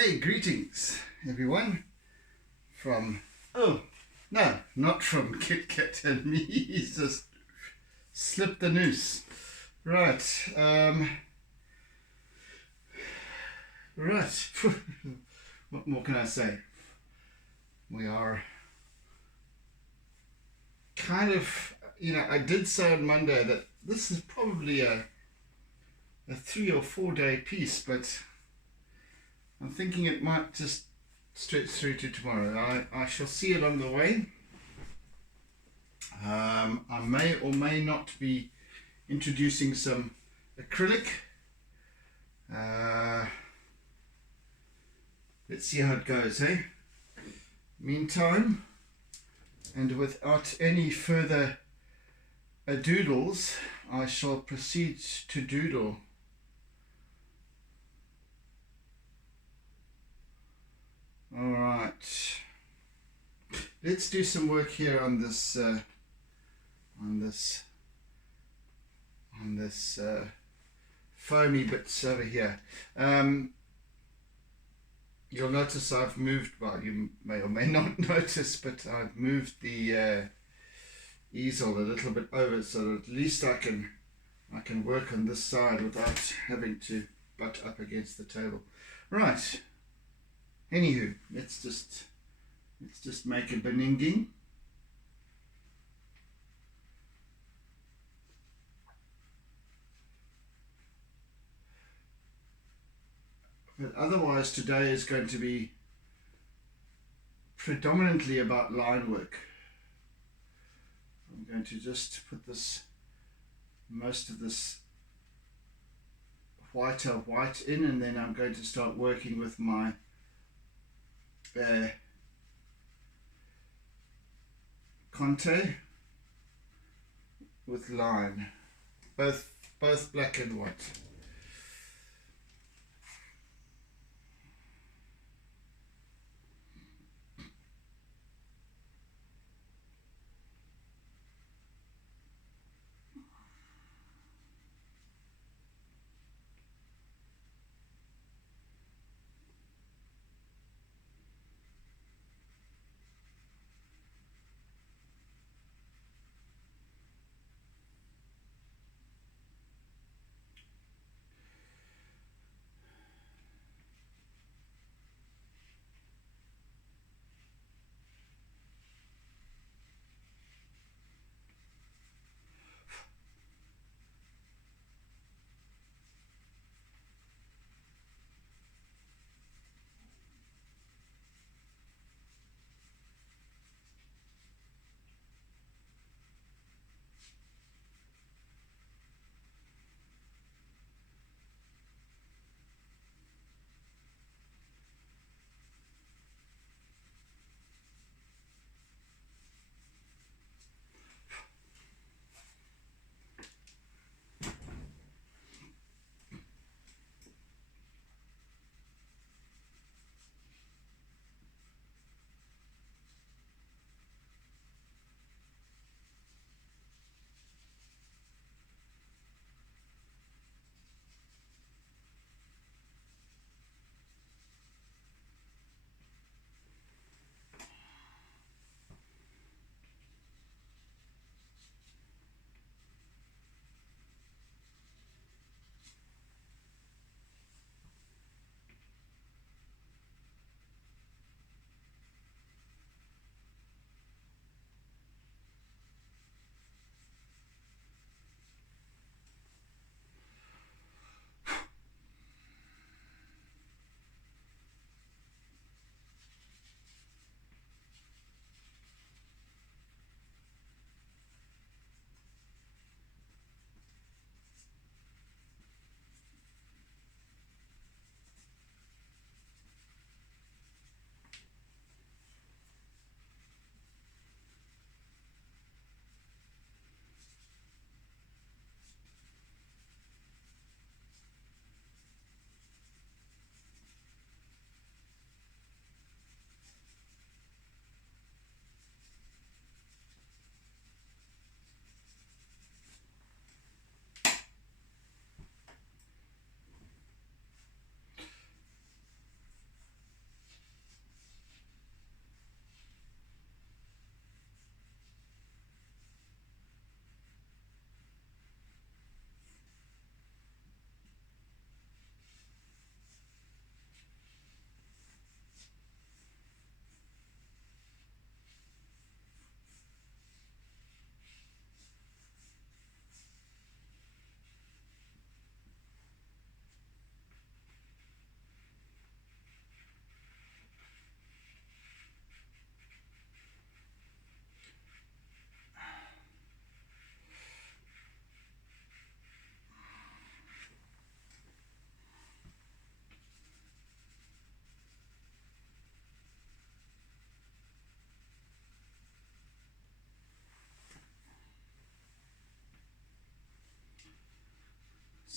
Hey, greetings everyone from, oh no, not from Kit Kat and me, he's just slipped the noose. Right, right, what more can I say? We are kind of, I did say on Monday that this is probably a 3 or 4 day piece, but I'm thinking it might just stretch through to tomorrow. I shall see along the way. I may or may not be introducing some acrylic. Let's see how it goes, eh? Meantime, and without any further doodles, I shall proceed to doodle. All right, let's do some work here on this foamy bits over here. You'll notice I've moved, well, you may or may not notice, but I've moved the easel a little bit over so that at least I can work on this side without having to butt up against the table. Right. Anywho, let's just make a beninging. But otherwise today is going to be predominantly about line work. I'm going to just put most of this white in, and then I'm going to start working with my Conte with line, both black and white.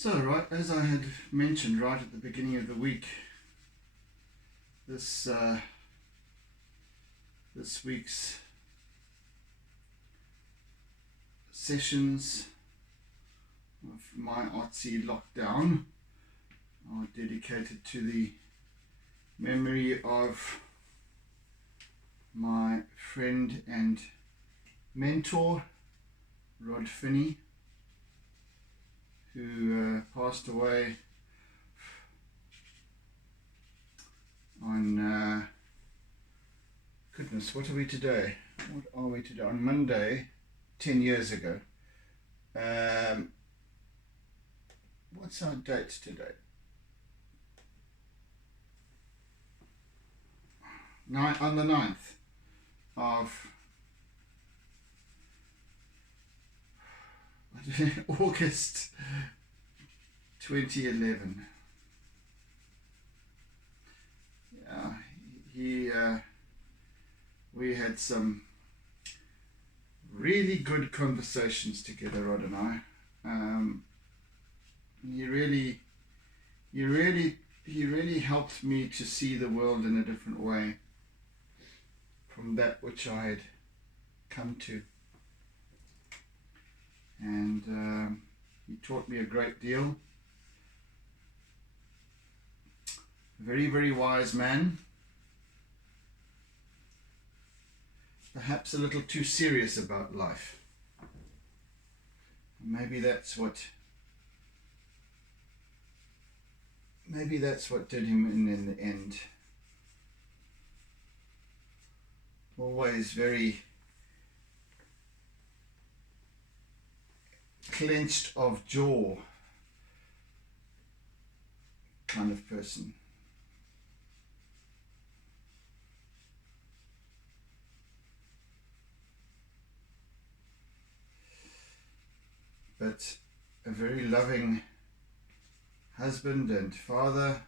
So, right, as I had mentioned right at the beginning of the week, this week's sessions of my Artsy lockdown are dedicated to the memory of my friend and mentor, Finnie, who passed away on, goodness, what are we today? What are we today? On Monday, 10 years ago. What's our date today? On the 9th of August 2011. Yeah, we had some really good conversations together, Rod and I. He really helped me to see the world in a different way from that which I had come to. And he taught me a great deal. Very, very wise man. Perhaps a little too serious about life. Maybe that's what did him in the end. Always very clenched of jaw kind of person. But a very loving husband and father.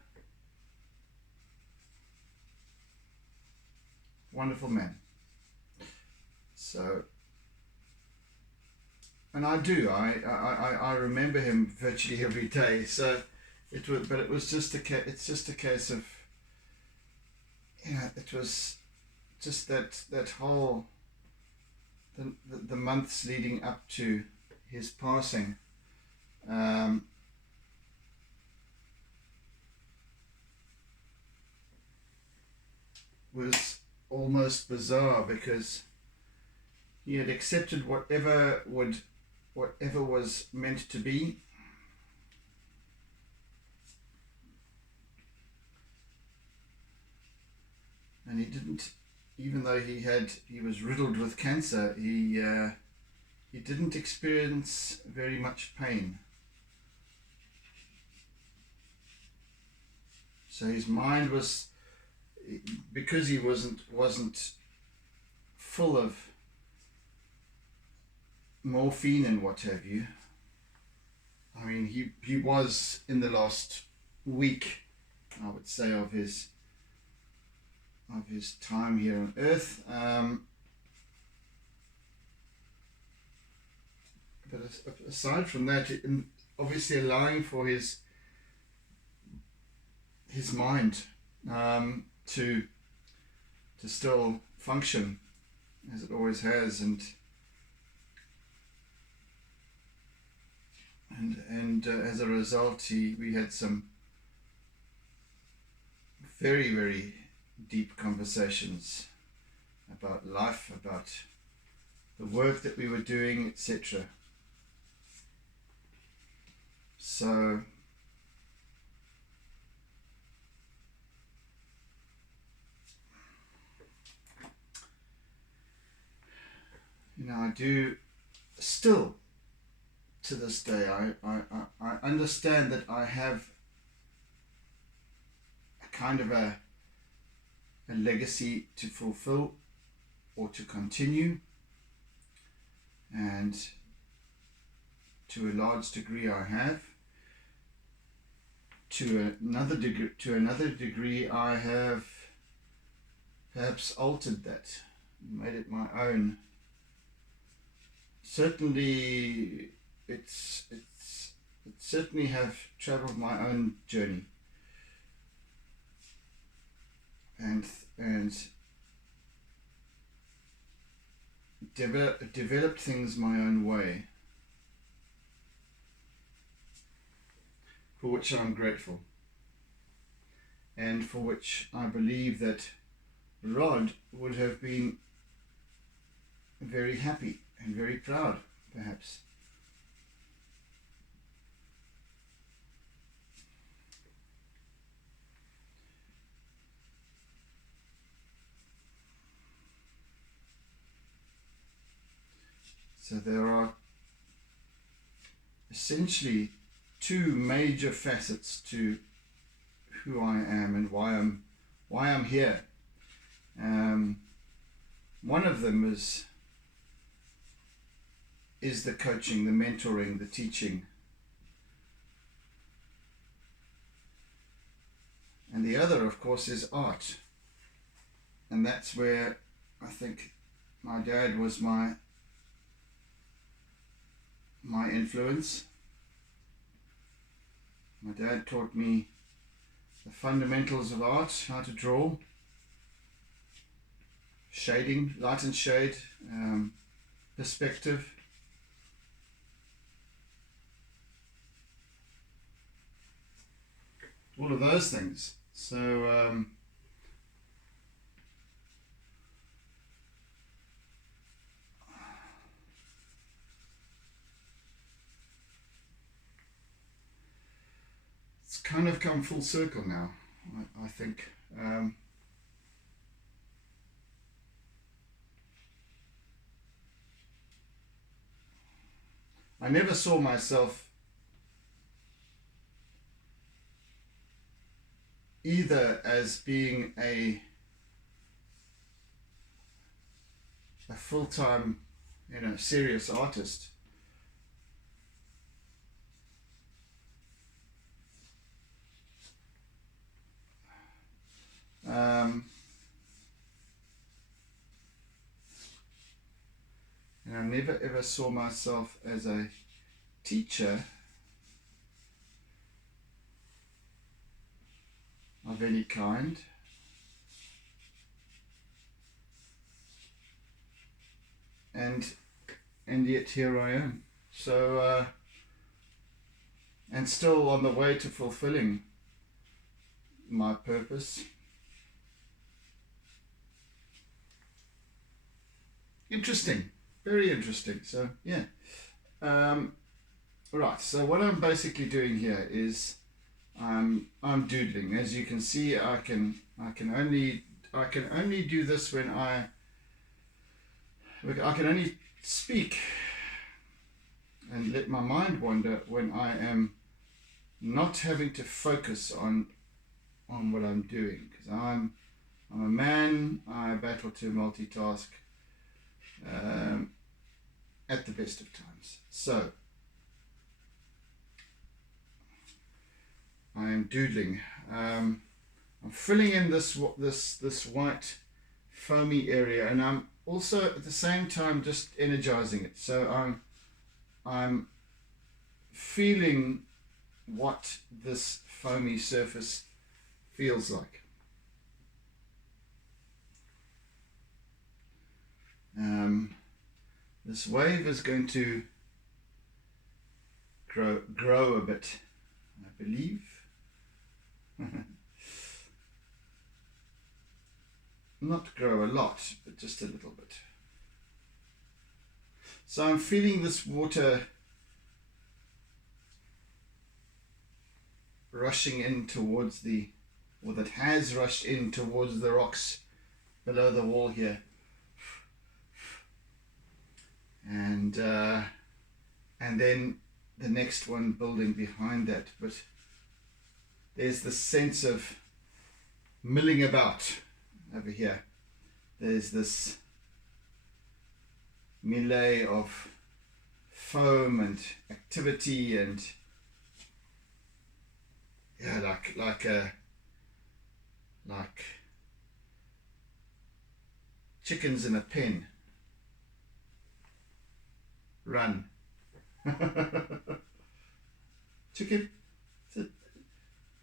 Wonderful man. So, and I remember him virtually every day. So it was just it's just a case of, it was just that whole the months leading up to his passing. Was almost bizarre, because he had accepted whatever was meant to be, and he didn't, even though he was riddled with cancer, he didn't experience very much pain. So his mind was, because he wasn't full of morphine and what have you. I mean, he was in the last week, I would say, of his time here on Earth. But aside from that, obviously allowing for his mind to still function as it always has, and as a result, we had some very, very deep conversations about life, about the work that we were doing, etc. So I do still, to this day, I understand that I have a kind of a legacy to fulfill or to continue, and to a large degree I have. To another degree I have perhaps altered that, made it my own. Certainly it's certainly have travelled my own journey, and developed things my own way, for which I'm grateful, and for which I believe that Rod would have been very happy and very proud, perhaps. So there are essentially two major facets to who I am and why I'm here. One of them is the coaching, the mentoring, the teaching. And the other, of course, is art. And that's where I think my dad was my influence. My dad taught me the fundamentals of art, how to draw, shading, light and shade, perspective. All of those things. So it's kind of come full circle now, I think. I never saw myself either as being a full-time, serious artist, and I never ever saw myself as a teacher of any kind. And yet here I am. So and still on the way to fulfilling my purpose. Interesting, very interesting. So yeah, right. So what I'm basically doing here is I'm doodling. As you can see, I can only do this when I can only speak and let my mind wander when I am not having to focus on what I'm doing, because I'm a man. I battle to multitask at the best of times. So I am doodling. I'm filling in this white foamy area, and I'm also at the same time just energizing it. So I'm feeling what this foamy surface feels like. This wave is going to grow a bit, I believe. Not grow a lot, but just a little bit. So I'm feeling this water rushing in towards that has rushed in towards the rocks below the wall here. And then the next one building behind that. But there's this sense of milling about over here. There's this melee of foam and activity, and yeah, like chickens in a pen. Run. Chicken?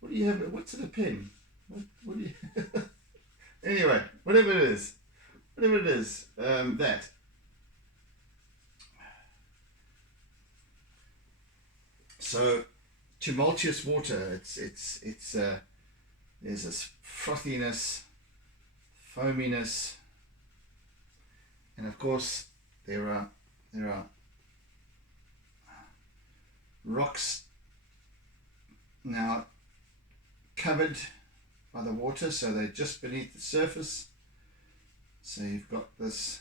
What do you have? What's in a pen? What do you? Anyway, whatever it is, that. So tumultuous water. There's this frothiness, foaminess, and of course there are rocks now covered by the water, so they're just beneath the surface. So you've got this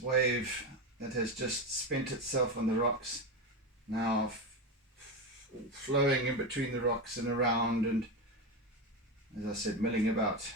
wave that has just spent itself on the rocks, now flowing in between the rocks and around, and as I said, milling about.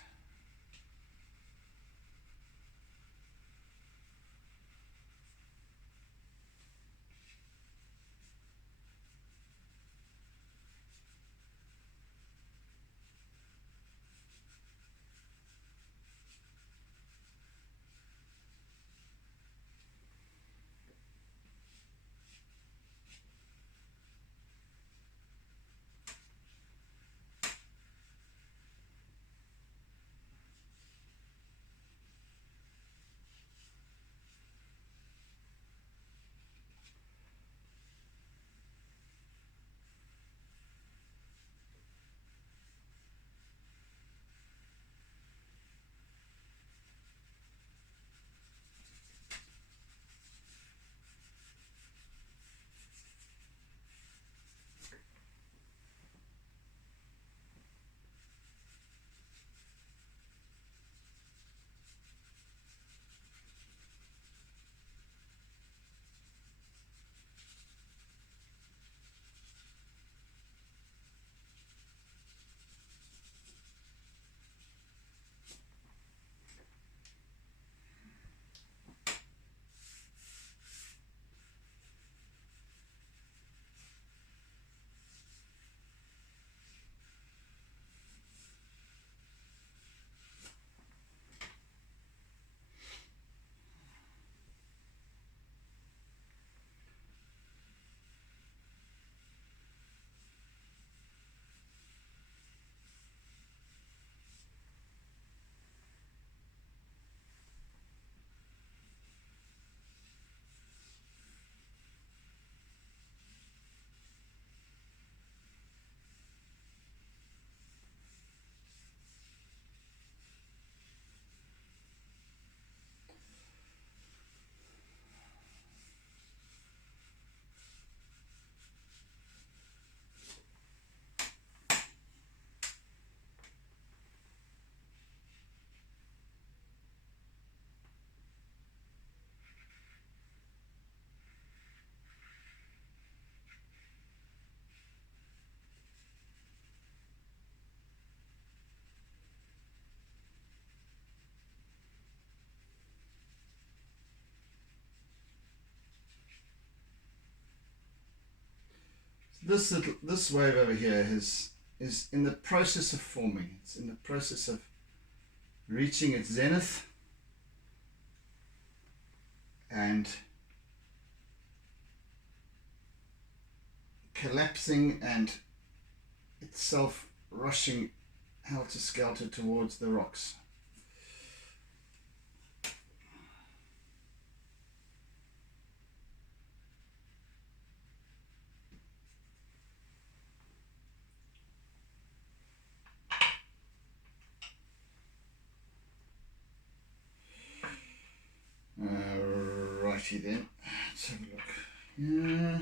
This wave over here is in the process of forming. It's in the process of reaching its zenith and collapsing and itself rushing helter-skelter towards the rocks. Righty then, let's have a look. Yeah.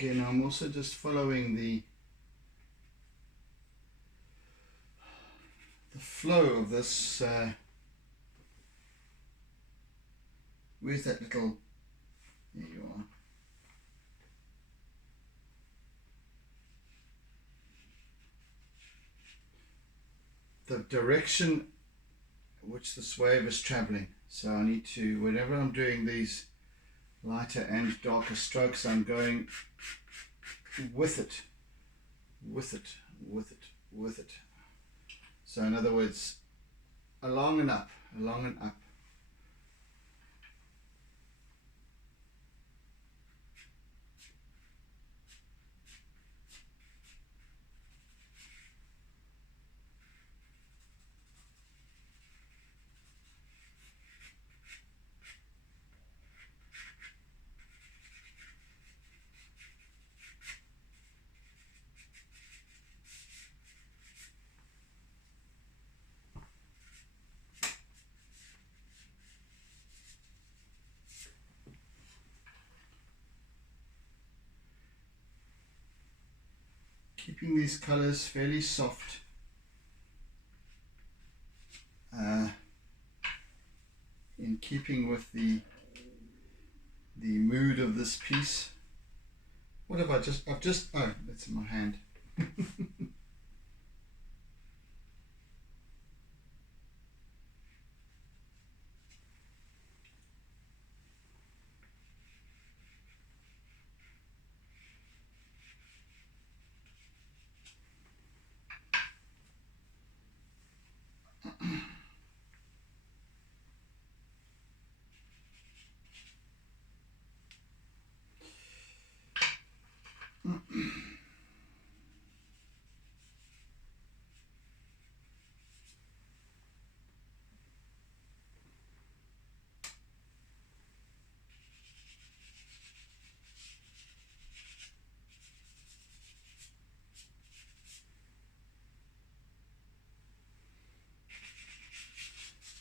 again, I'm also just following the flow of this. Where's that little? There you are. The direction which this wave is traveling. So I need to, whenever I'm doing these lighter and darker strokes, I'm going with it, with it, with it, with it. So in other words, along and up, along and up. Keeping these colors fairly soft, in keeping with the mood of this piece. What have I've just, oh, that's in my hand.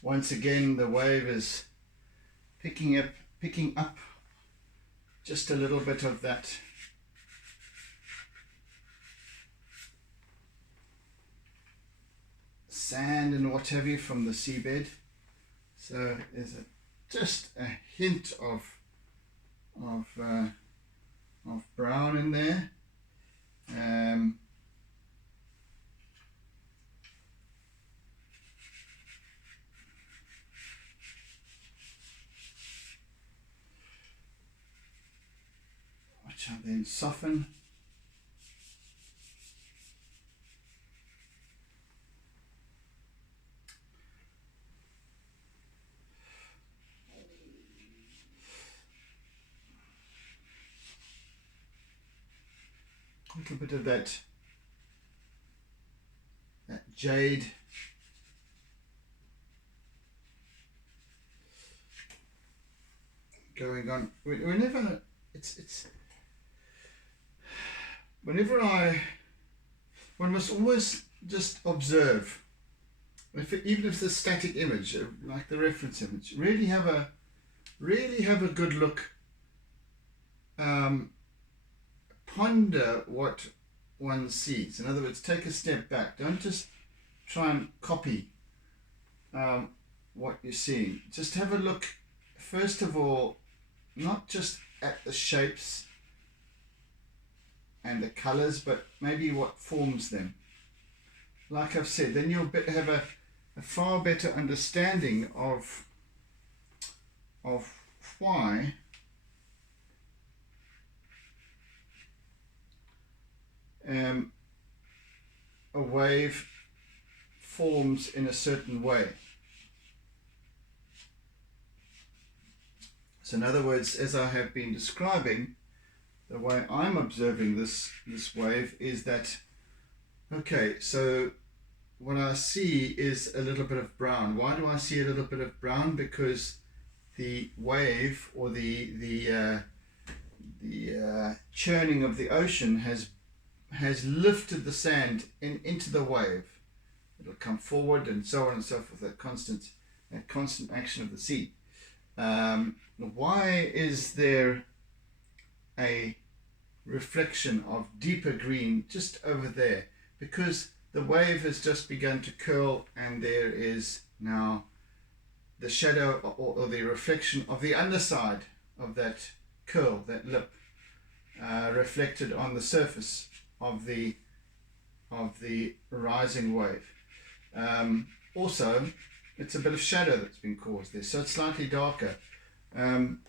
Once again, the wave is picking up just a little bit of that sand and what have you from the seabed. So there's just a hint of brown in there. Which I'll then soften. A little bit of that jade going on. Whenever one must always just observe. Even if it's a static image, like the reference image, really have a good look. Ponder what one sees. In other words, take a step back. Don't just try and copy what you're seeing. Just have a look, first of all, not just at the shapes and the colors, but maybe what forms them. Like I've said, then you'll have a far better understanding of why a wave forms in a certain way. So in other words, as I have been describing, the way I'm observing this wave is that, okay, so what I see is a little bit of brown. Why do I see a little bit of brown? Because the wave, or the churning of the ocean has lifted the sand into the wave. It'll come forward and so on and so forth. That constant action of the sea. Why is there a reflection of deeper green just over there, because the wave has just begun to curl, and there is now the shadow or the reflection of the underside of that curl, that lip, reflected on the surface of the rising wave. Also, it's a bit of shadow that's been caused there, so it's slightly darker. Then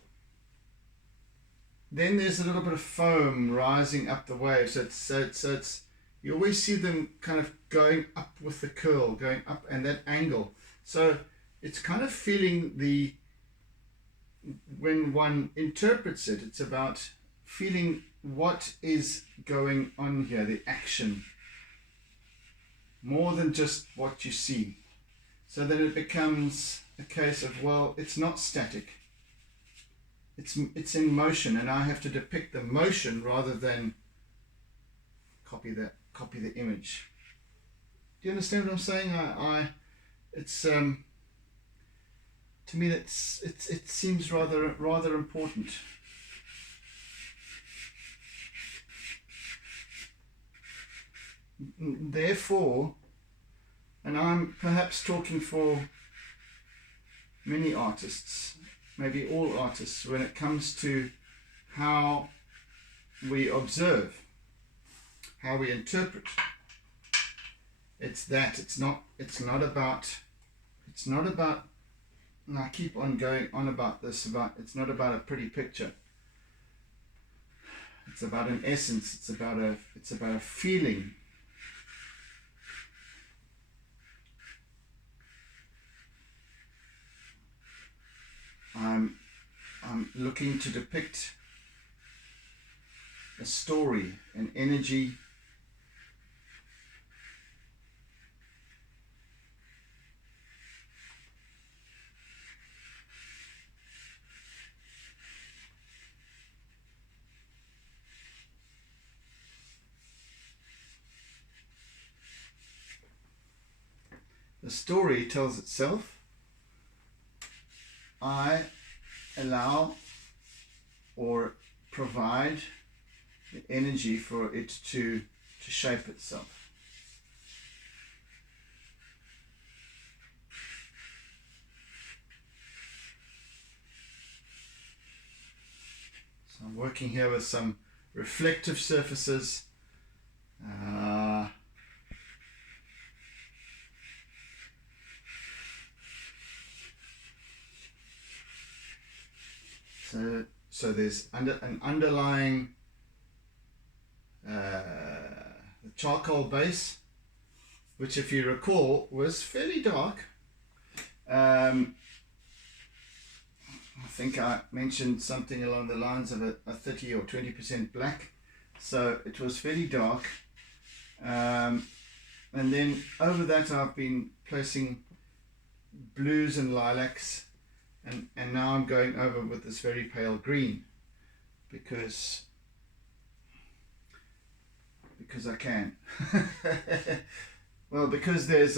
there's a little bit of foam rising up the wave, so it's you always see them kind of going up with the curl, going up, and that angle. So it's kind of feeling when one interprets it, it's about feeling what is going on here, the action, more than just what you see. So then it becomes a case of, well, it's not static. It's in motion, and I have to depict the motion rather than copy the image. Do you understand what I'm saying? It's to me it seems rather important. Therefore, and I'm perhaps talking for many artists, maybe all artists, when it comes to how we observe, how we interpret, it's not about, and I keep on going on about this, it's not about a pretty picture. It's about an essence. It's about a feeling. I'm looking to depict a story, an energy, the story tells itself. I allow or provide the energy for it to shape itself. So I'm working here with some reflective surfaces. So there's an underlying charcoal base, which, if you recall, was fairly dark. I think I mentioned something along the lines of a 30 or 20% black, so it was fairly dark. And then over that I've been placing blues and lilacs. And now I'm going over with this very pale green because I can. Well, because there's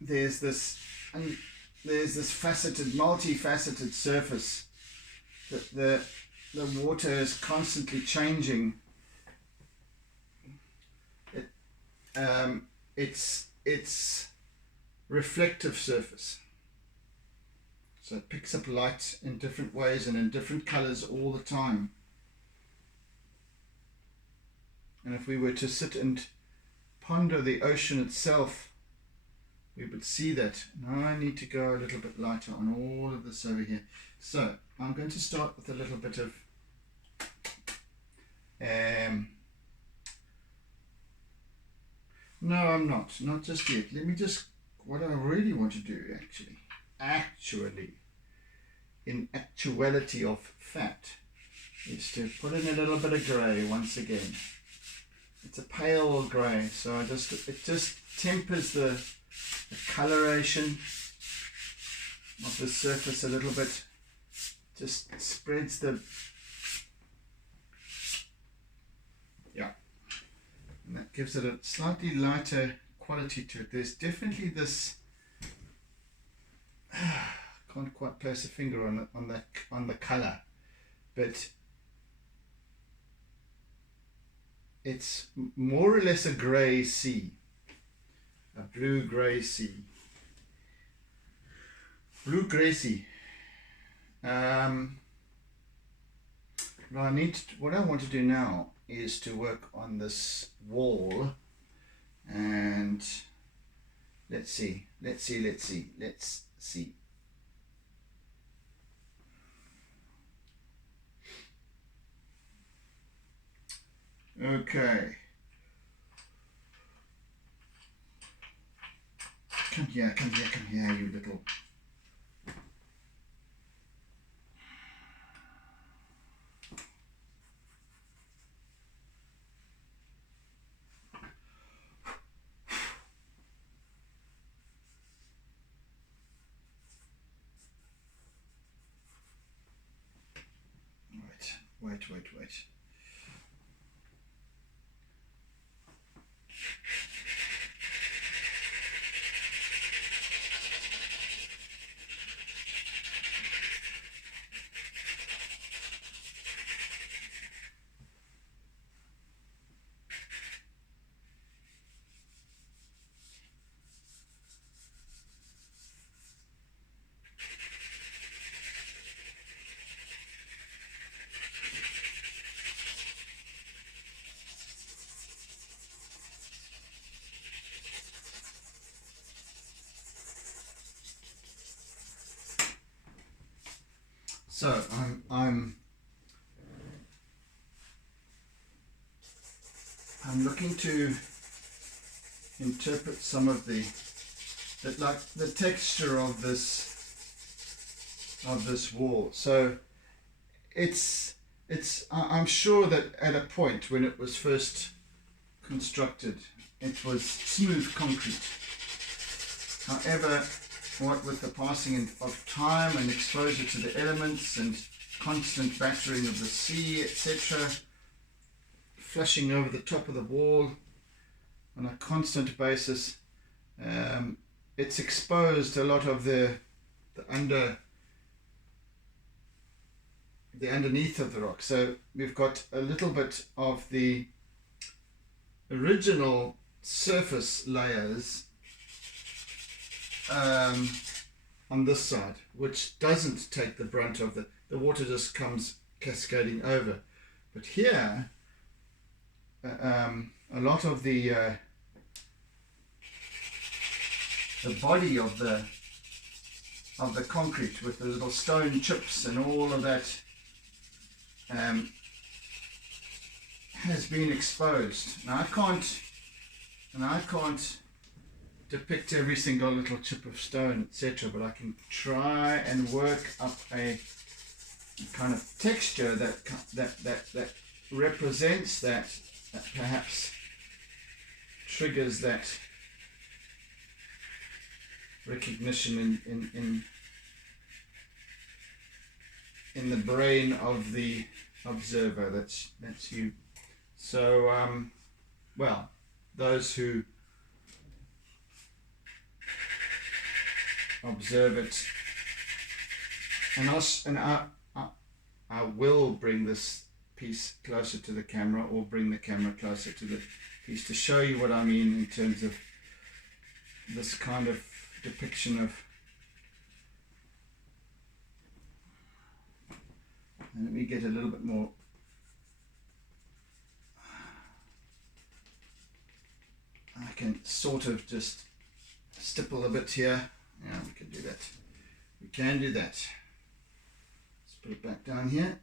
this faceted, multifaceted surface that the water is constantly changing. It's reflective surface, so it picks up light in different ways and in different colors all the time. And if we were to sit and ponder the ocean itself, we would see that. Now I need to go a little bit lighter on all of this over here. So I'm going to start with a little bit of no, I'm not just yet. Let me just, what I really want to do in actuality of fact, is to put in a little bit of grey once again. It's a pale grey, so it just tempers the coloration of the surface a little bit. Just spreads the, yeah. And that gives it a slightly lighter quality to it. There's definitely this, can't quite place a finger on the color, but it's more or less a grey sea, a blue-grey sea. Blue-grey sea. What I want to do now is to work on this wall, and let's see. Okay. Come here, you little. Wait. So I'm looking to interpret some of the texture of this wall. So I'm sure that at a point when it was first constructed, it was smooth concrete. However, what with the passing of time and exposure to the elements and constant battering of the sea, etc., flushing over the top of the wall on a constant basis, it's exposed a lot of the underneath of the rock. So we've got a little bit of the original surface layers on this side, which doesn't take the brunt of the water, just comes cascading over. But here, a lot of the body of the concrete with the little stone chips and all of that has been exposed. Now I can't depict every single little chip of stone, etc., but I can try and work up a kind of texture that represents that perhaps triggers that recognition in the brain of the observer. That's you. So well, those who observe it, and I will bring this piece closer to the camera, or bring the camera closer to the piece to show you what I mean in terms of this kind of depiction of. And let me get a little bit more. I can sort of just stipple a bit here. Yeah, we can do that. We can do that. Let's put it back down here.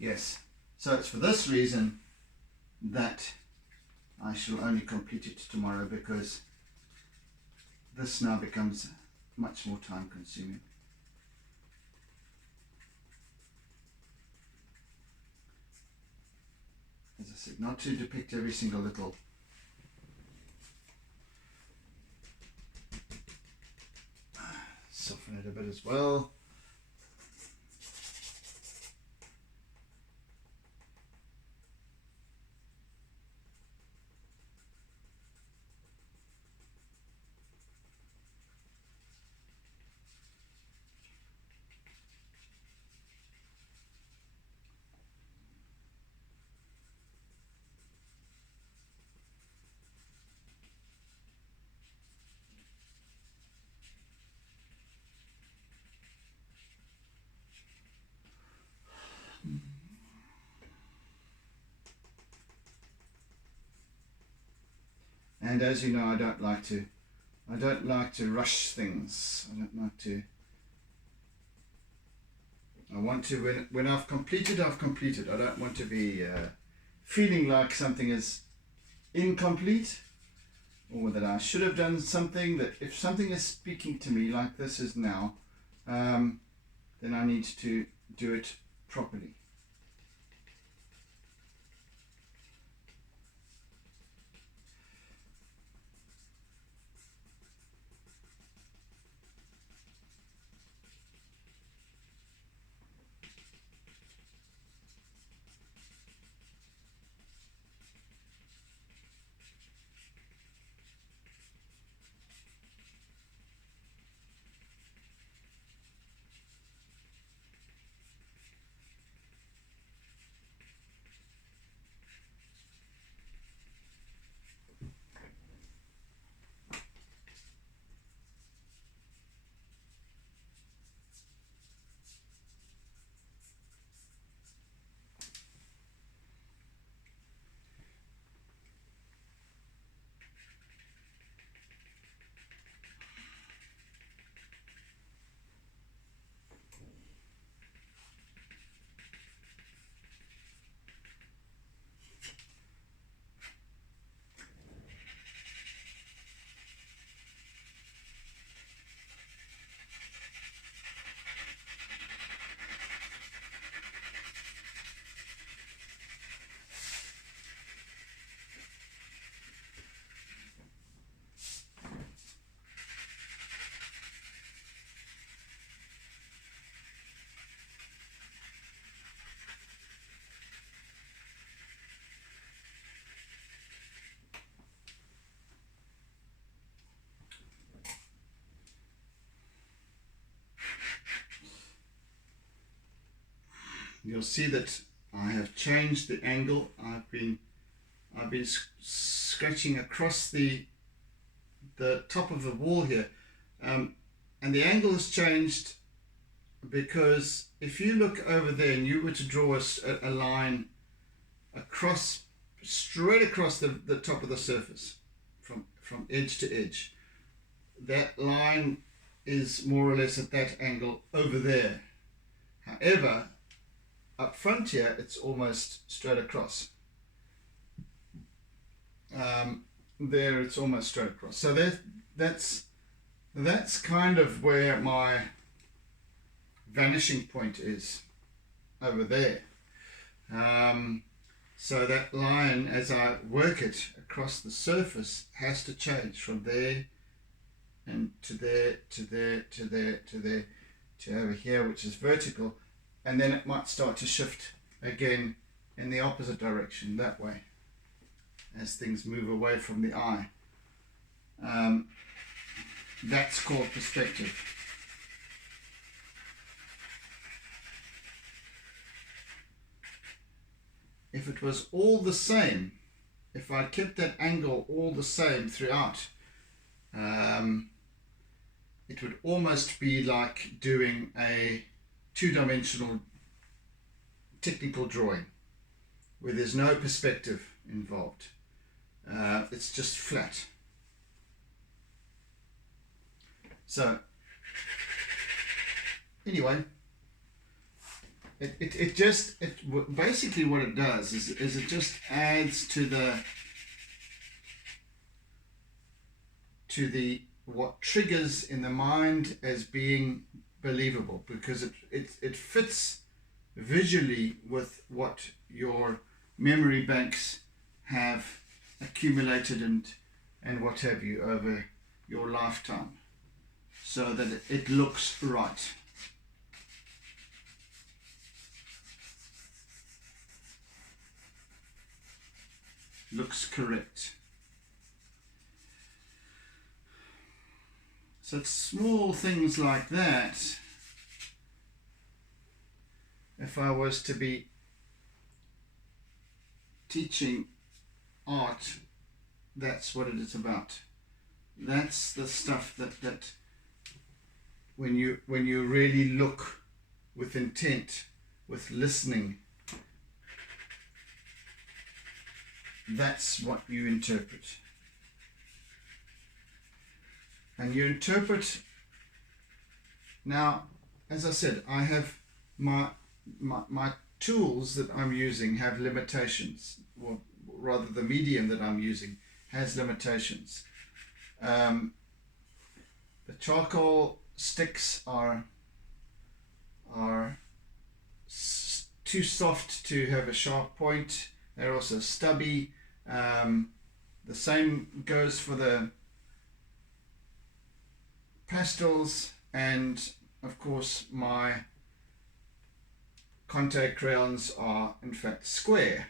Yes, so it's for this reason that I shall only complete it tomorrow, because this now becomes much more time consuming. As I said, not to depict every single little soften it a bit as well. And as you know, I don't like to rush things. I don't like to. I want to, when I've completed, I've completed. I don't want to be feeling like something is incomplete, or that I should have done something. That if something is speaking to me like this is now, then I need to do it properly. You'll see that I have changed the angle. I've been scratching across the top of the wall here, and the angle has changed because if you look over there and you were to draw a line across, straight across the top of the surface from edge to edge, that line is more or less at that angle over there. However, up front here, it's almost straight across. There, it's almost straight across. So that's kind of where my vanishing point is, over there. So that line, as I work it across the surface, has to change from there and to there, to there, to there, to there, to over here, which is vertical. And then it might start to shift again in the opposite direction, that way, as things move away from the eye. That's called perspective. If it was all the same, if I kept that angle all the same throughout, it would almost be like doing a two-dimensional technical drawing where there's no perspective involved. It's just flat. So anyway, basically what it does is it just adds to the what triggers in the mind as being believable, because it fits visually with what your memory banks have accumulated and what have you over your lifetime, so that it looks right. Looks correct. So it's small things like that. If I was to be teaching art, that's what it is about. That's the stuff that when you really look with intent with listening. That's what you interpret. And you interpret. Now, as I said, I have my tools that I'm using have limitations, or rather the medium that I'm using has limitations. The charcoal sticks are too soft to have a sharp point. They're also stubby. The same goes for the pastels, and of course my contact crayons are in fact square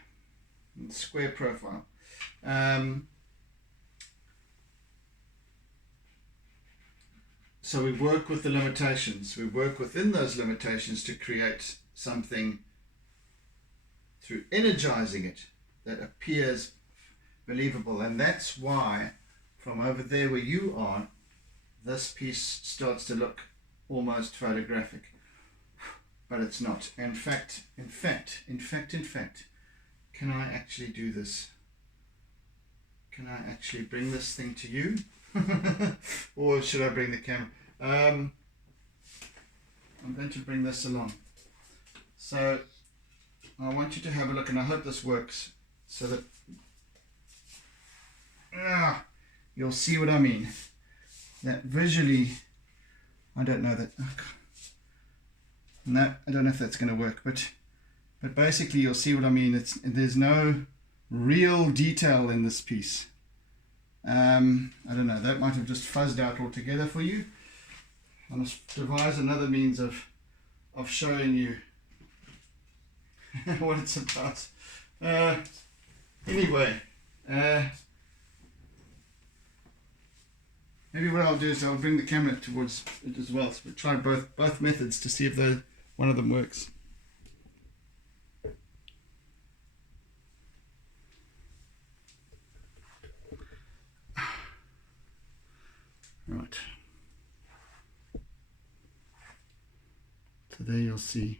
profile. So we work with the limitations. We work within those limitations to create something through energizing it that appears believable. And that's why from over there where you are, this piece starts to look almost photographic, but it's not. In fact, can I actually do this? Can I actually bring this thing to you? Or should I bring the camera? I'm going to bring this along. So I want you to have a look, and I hope this works so that you'll see what I mean. That visually, I don't know that. No, I don't know if that's going to work, but basically you'll see what I mean. There's no real detail in this piece. I don't know, that might have just fuzzed out altogether for you. I must devise another means of showing you what it's about. Anyway, maybe what I'll do is I'll bring the camera towards it as well. So we'll try both methods to see if one of them works. Right. So there you'll see.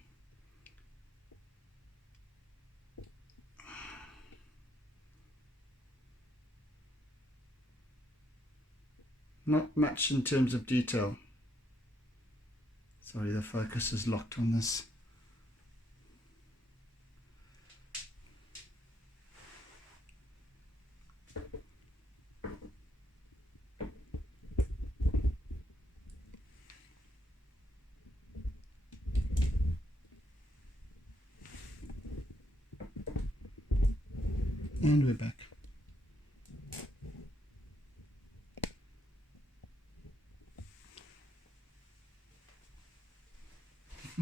Not much in terms of detail. Sorry, the focus is locked on this. And we're back.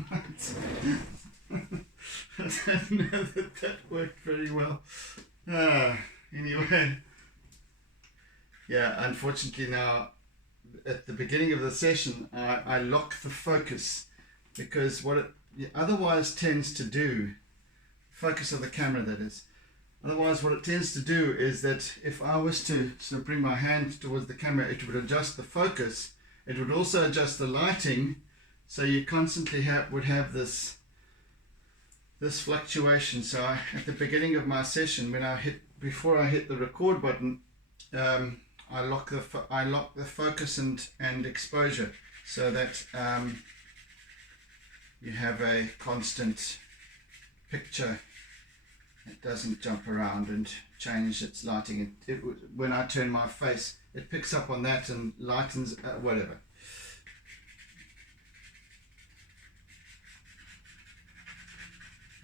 I don't know that worked very well. Anyway, yeah, unfortunately now at the beginning of the session I lock the focus, because what it otherwise tends to do, focus of the camera that is, otherwise what it tends to do is that if I was to sort of bring my hand towards the camera, it would adjust the focus, it would also adjust the lighting, so you constantly would have this fluctuation. So at the beginning of my session, before I hit the record button, I lock the focus and exposure, so that you have a constant picture. It doesn't jump around and change its lighting. When I turn my face, it picks up on that and lightens whatever.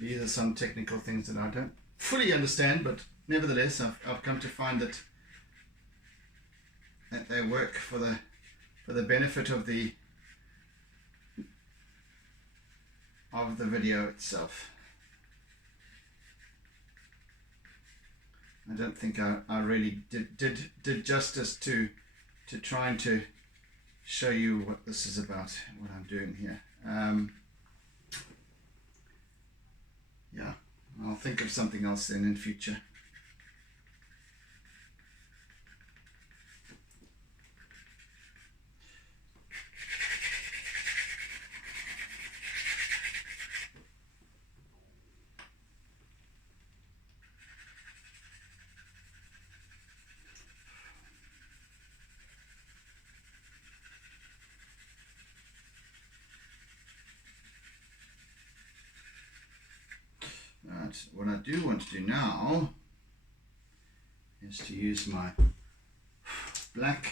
These are some technical things that I don't fully understand, but nevertheless I've come to find that they work for the benefit of the video itself. I don't think I really did justice to trying to show you what this is about, what I'm doing here. Yeah, I'll think of something else then in future. Right, what I do want to do now is to use my black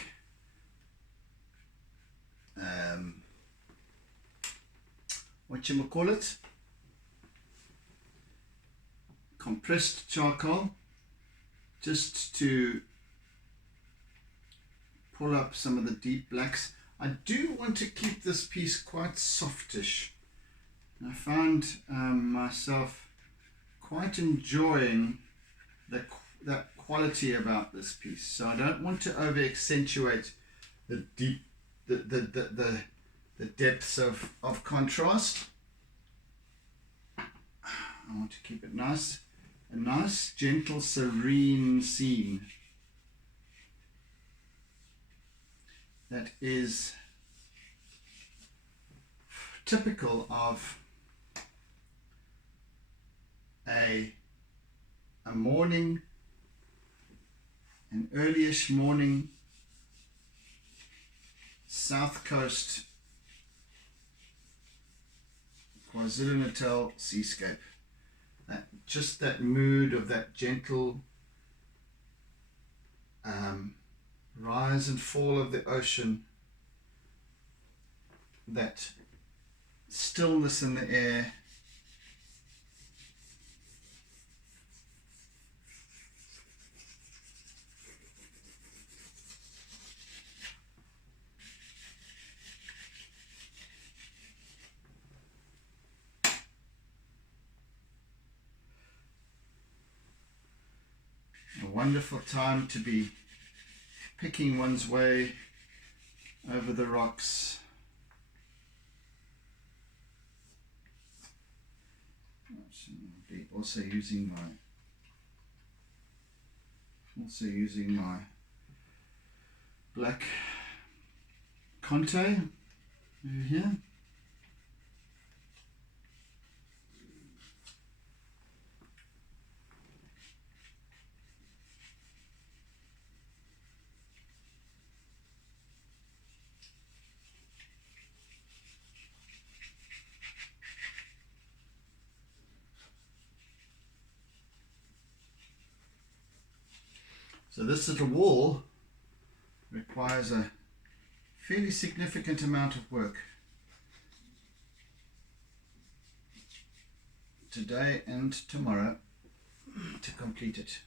whatchamacallit, compressed charcoal, just to pull up some of the deep blacks. I do want to keep this piece quite softish. I found myself quite enjoying that quality about this piece, so I don't want to over accentuate the deep the depths of contrast. I want to keep it nice, a nice gentle serene scene that is typical of a morning, an earlyish morning south coast KwaZulu-Natal seascape. Just that mood of that gentle rise and fall of the ocean, that stillness in the air, a wonderful time to be picking one's way over the rocks. I'll be also using my black Conte over here. So this little wall requires a fairly significant amount of work today and tomorrow to complete it.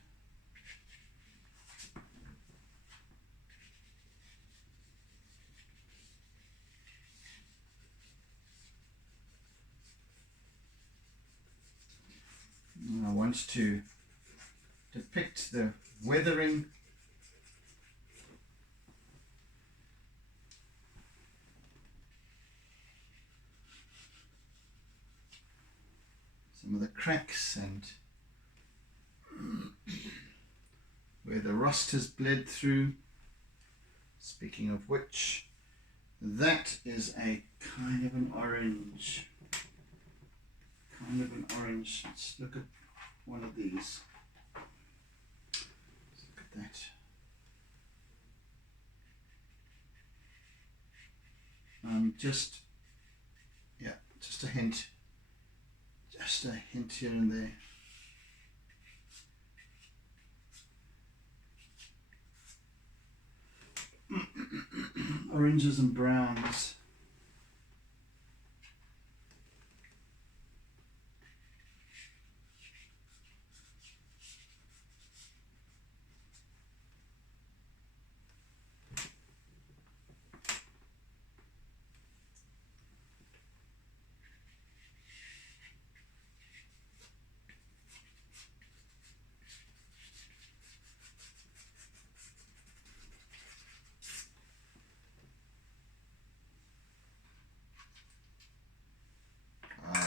And I want to depict the weathering some of the cracks and where the rust has bled through. Speaking of which, that is a kind of an orange. Let's look at one of these. Look at that. Just a hint. Just a hint here and there. Oranges and browns.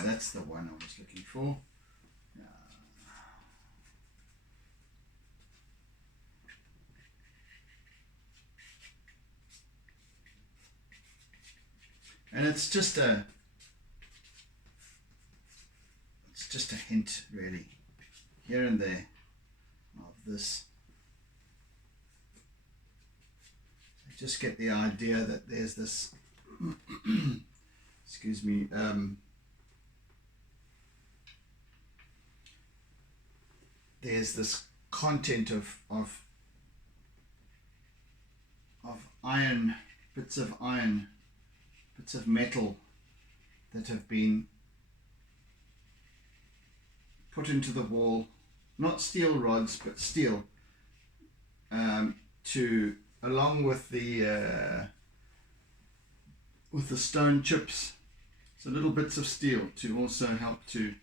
That's the one I was looking for. And it's just a hint, really, here and there of this. I just get the idea that there's this excuse me, there's this content of iron, bits of metal that have been put into the wall, not steel rods but steel, to along with the stone chips, so little bits of steel to also help to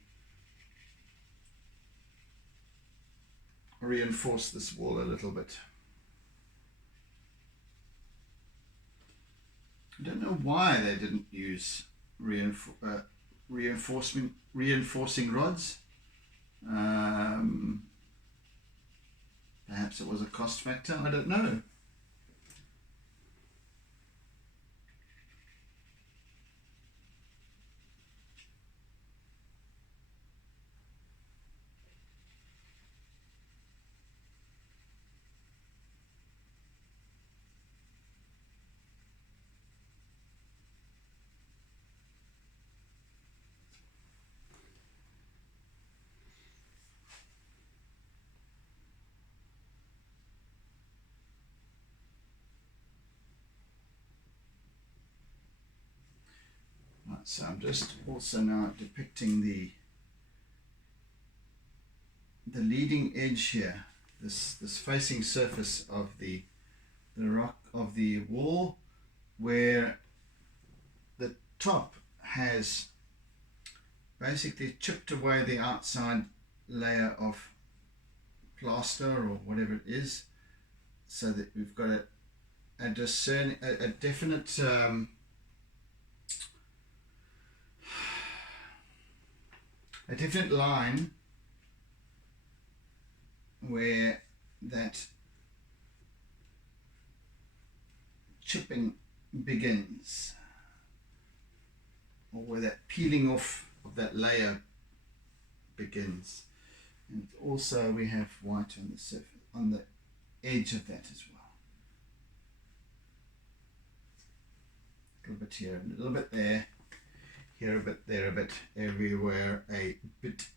reinforce this wall a little bit. I don't know why they didn't use reinforcing rods. Perhaps it was a cost factor, I don't know. So I'm just also now depicting the leading edge here, this facing surface of the rock of the wall, where the top has basically chipped away the outside layer of plaster or whatever it is, so that we've got a definite a definite line where that chipping begins, or where that peeling off of that layer begins. And also we have white on the surface, on the edge of that as well. A little bit here, a little bit there. Here a bit, there a bit, everywhere a bit.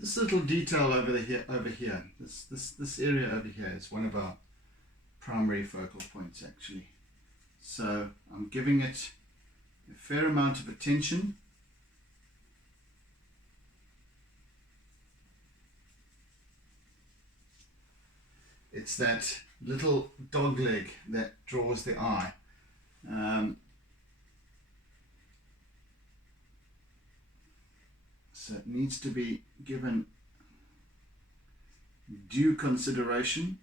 This little detail over here, this area over here is one of our primary focal points actually. So I'm giving it a fair amount of attention. It's that little dog leg that draws the eye. So it needs to be given due consideration.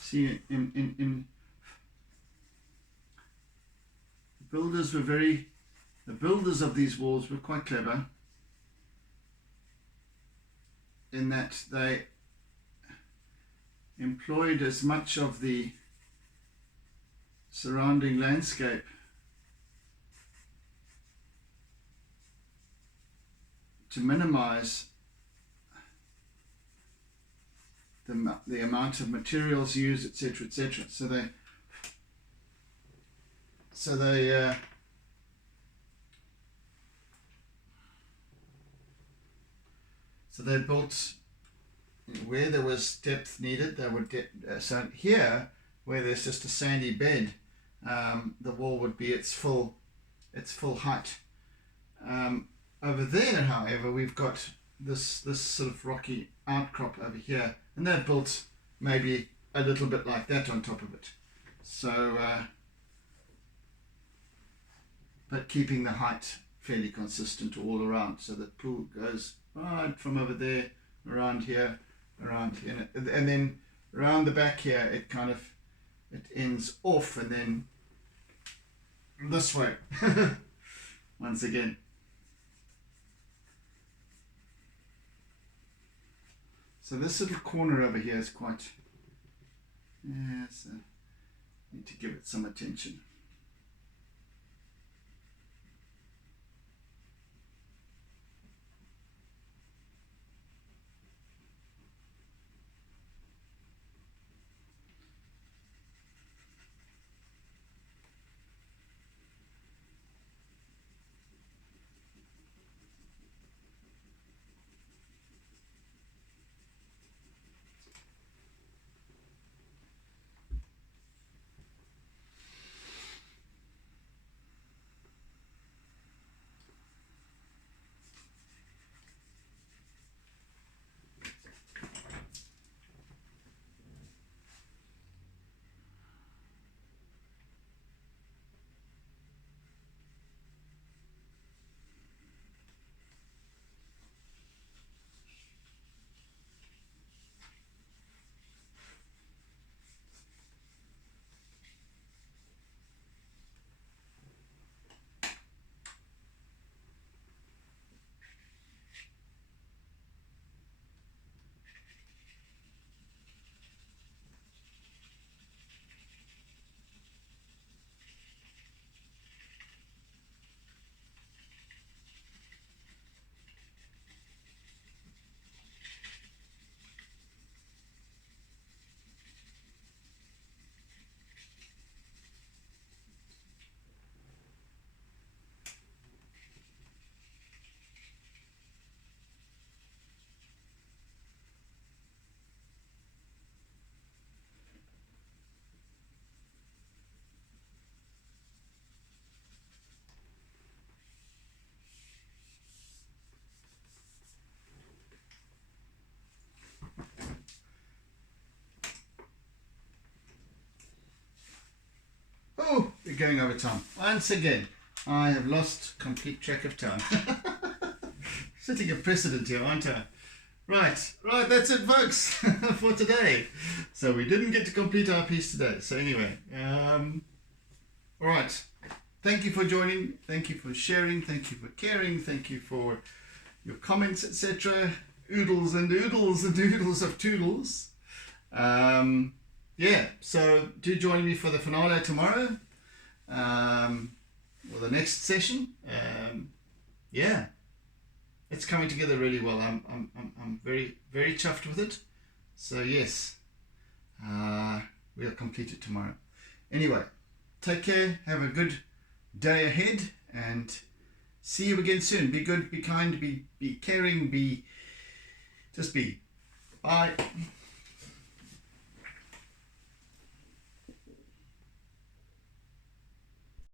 See, in the builders of these walls were quite clever in that they employed as much of the surrounding landscape to minimize the amount of materials used, etc., etc. So they built where there was depth needed. They would so here, where there's just a sandy bed, the wall would be its full height. Over there, however, we've got this sort of rocky outcrop over here, and they've built maybe a little bit like that on top of it. So, but keeping the height fairly consistent all around, so the pool goes right from over there, around here, and then around the back here, it ends off, and then this way, once again. So this little corner over here is quite, so need to give it some attention. Oh, we're going over time. Once again, I have lost complete track of time. Setting a precedent here, aren't I? Right, that's it, folks, for today. So we didn't get to complete our piece today. So anyway, all right. Thank you for joining. Thank you for sharing. Thank you for caring. Thank you for your comments, etc. Oodles and oodles and oodles of toodles. Yeah, so do join me for the finale tomorrow, or the next session. Yeah, it's coming together really well. I'm very, very chuffed with it. So yes, we'll complete it tomorrow. Anyway, take care, have a good day ahead, and see you again soon. Be good, be kind, be caring, just be. Bye.